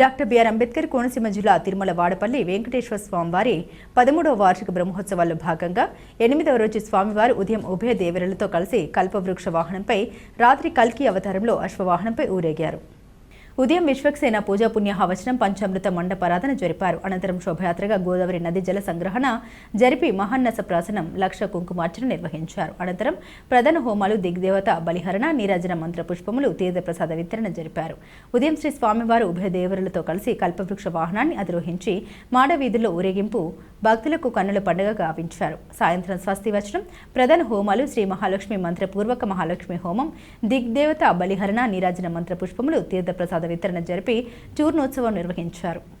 Doctor BR Ambedkar Konaseema జిల్లా తిరుమల వాడపల్లి వెంకటేశ్వర స్వామివారి పదమూడవ వార్షిక బ్రహ్మోత్సవాల్లో భాగంగా ఎనిమిదవ రోజు స్వామివారు ఉదయం ఉభయ దేవరలతో కలిసి కల్పవృక్ష వాహనంపై రాత్రి కల్కి అవతారంలో అశ్వవాహనంపై ఊరేగారు. ఉదయం విశ్వక్సేన పూజా పుణ్యహవచనం పంచామృత మండపారాధన జరిపారు. అనంతరం శోభయాత్రగా గోదావరి నది జల సంగ్రహణ జరిపి మహాన్నస ప్రాసనం లక్ష కుంకుమార్చన నిర్వహించారు. అనంతరం ప్రధాన హోమాలు దిగ్దేవత బలిహరణ నీరాజన మంత్ర పుష్పములు తీర్థప్రసాద వితరణ జరిపారు. ఉదయం శ్రీ స్వామివారు ఉభయ దేవరులతో కలిసి కల్పవృక్ష వాహనాన్ని అధిరోహించి మాడ వీధుల్లో ఊరేగింపు భక్తులకు కన్నుల పండుగ గావించారు. సాయంత్రం స్వస్తి వచనం ప్రధాన హోమాలు శ్రీ మహాలక్ష్మి మంత్రపూర్వక మహాలక్ష్మి హోమం దిగ్దేవత బలిహరణ నీరాజన మంత్ర పుష్పములు తీర్థప్రసాద వితరణ జరిపి చూర్ణోత్సవం నిర్వహించారు.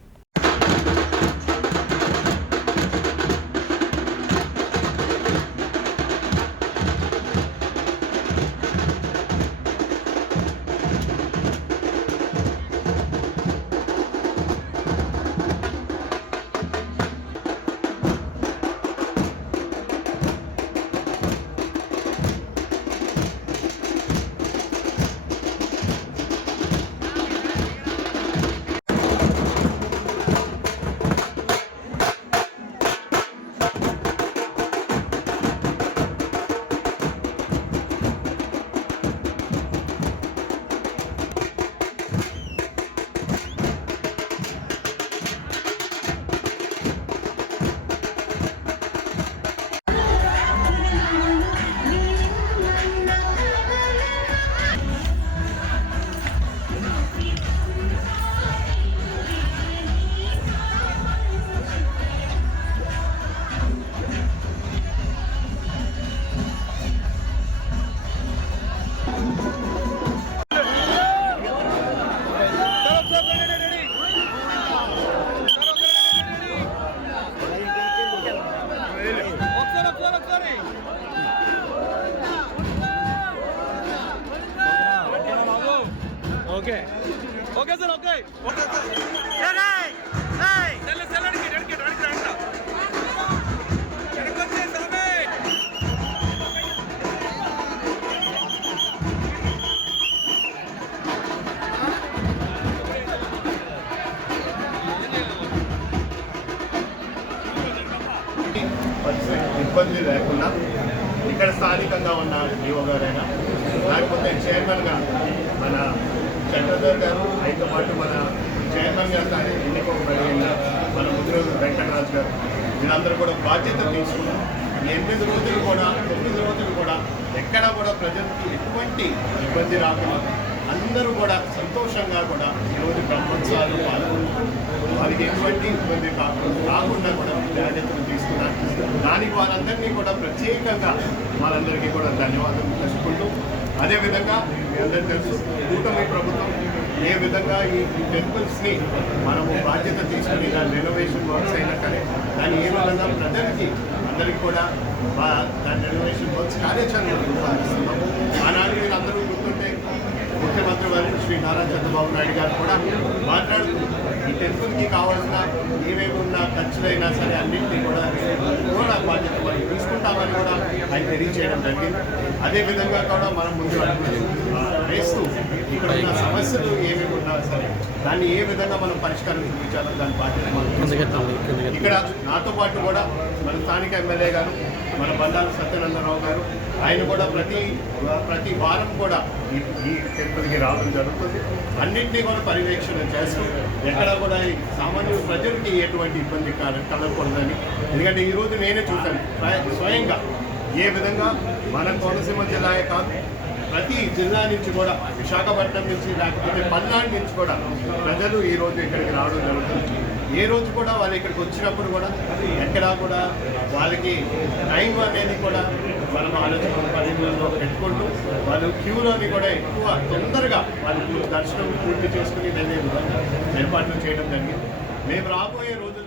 Okay. Okay sir okay. Okay సలమే ఇబ్బంది లేకుండా ఇక్కడ స్థానికంగా ఉన్న డిఓ గారైనా లేకపోతే చైర్మన్గా మన చంద్రధర్ గారు ఆయనతో పాటు మన చైర్మన్ గారు కానీ ఎన్నుకోబడిన మన ముద్రలు వెంకటరాజు గారు వీళ్ళందరూ కూడా బాధ్యత తీసుకున్నారు ఎనిమిది రోజులు కూడా తొమ్మిది రోజులు కూడా ఎక్కడా కూడా ప్రజలకు ఎటువంటి ఇబ్బంది రాకుండా అందరూ కూడా సంతోషంగా కూడా ఈరోజు బ్రహ్మోత్సవాలు పాల్గొంటూ వారికి ఎటువంటి ఇబ్బంది కాకుండా రాకుండా కూడా బాధ్యతలు తీసుకున్నారు దానికి వారందరినీ కూడా ప్రత్యేకంగా వాళ్ళందరికీ కూడా ధన్యవాదాలు తెలుసుకుంటూ అదేవిధంగా మీ అందరికీ తెలుసు. కూటమి ప్రభుత్వం ఏ విధంగా ఈ టెంపుల్స్ని మనము బాధ్యత తీసుకుని దాని రెనోవేషన్ వర్క్స్ అయినా కానీ దాన్ని ఏ విధంగా ప్రజలకి అందరికీ కూడా దాని రెనోవేషన్ వర్క్స్ కార్యాచరణ రూపొందిస్తున్నాము ఆనాడు వీళ్ళందరూ గుర్తుంటే ముఖ్యమంత్రి వారి శ్రీ నారా చంద్రబాబు నాయుడు గారు కూడా మాట్లాడుతూ ఈ టెంపుల్కి కావాల్సిన ఏమేమి ఉన్న ఖర్చులైనా సరే అన్నింటినీ కూడా కూడా బాధ్యత మనం తీసుకుంటామని కూడా ఆయన తెలియజేయడం జరిగింది. అదేవిధంగా కూడా మనం ముందు వేస్తూ ఇక్కడ ఉన్న సమస్యలు ఏమేమి ఉన్నా సరే దాన్ని ఏ విధంగా మనం పరిష్కారం చూపించాలో దాని తీసుకుంటాం. ఇక్కడ నాతో పాటు కూడా మన స్థానిక ఎమ్మెల్యే గారు మన బండారు సత్యనందరావు గారు ఆయన కూడా ప్రతి ప్రతి వారం కూడా ఈ టెంపుల్కి రావడం జరుగుతుంది. అన్నింటినీ కూడా పర్యవేక్షణ చేస్తూ ఎక్కడ కూడా ఈ సామాన్య ప్రజలకి ఎటువంటి ఇబ్బంది కల- కలగకూడదని. ఎందుకంటే ఈరోజు నేనే చూశాను. స్వయ- స్వయంగా ఏ విధంగా మన కోనసీమ జిల్లాయే కాదు ప్రతి జిల్లా నుంచి కూడా విశాఖపట్నం నుంచి లేకపోతే పల్నాడు నుంచి కూడా ప్రజలు ఈ రోజు ఇక్కడికి రావడం జరుగుతుంది. ఏ రోజు కూడా వాళ్ళు ఇక్కడికి వచ్చినప్పుడు కూడా ఎక్కడా కూడా వాళ్ళకి టైం అనేది కూడా మనం ఆలోచన పరిధిలో పెట్టుకుంటూ వాళ్ళు క్యూలోని కూడా ఎక్కువ తొందరగా వాళ్ళు దర్శనం పూర్తి చేసుకుని వెళ్ళే విధంగా ఏర్పాట్లు చేయడం జరిగింది. మేము రాబోయే రోజులు